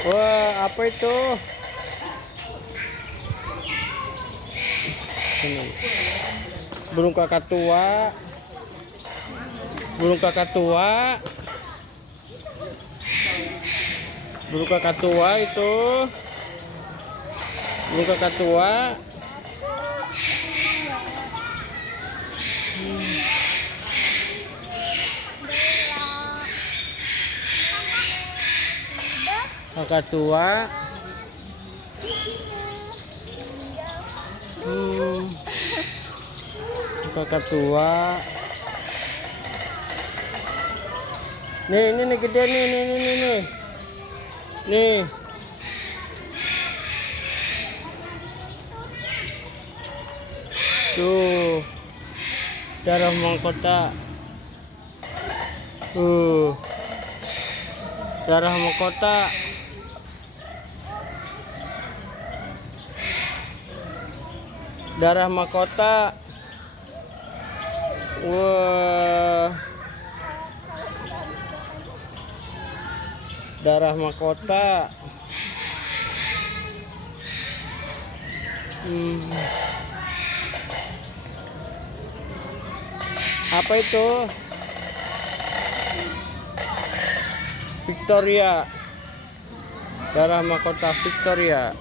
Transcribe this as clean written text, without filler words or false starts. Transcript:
Wah, apa itu? Ini. Burung kakak tua. Burung kakak tua. Burung kakak tua itu. Burung kakak tua. Kakak tua. Kakak tua. Nih gede nih. Nih. Tuh. Darah mahkota. Darah mahkota. Darah mahkota. Wah. Darah mahkota. Apa itu? Victoria. Darah mahkota Victoria.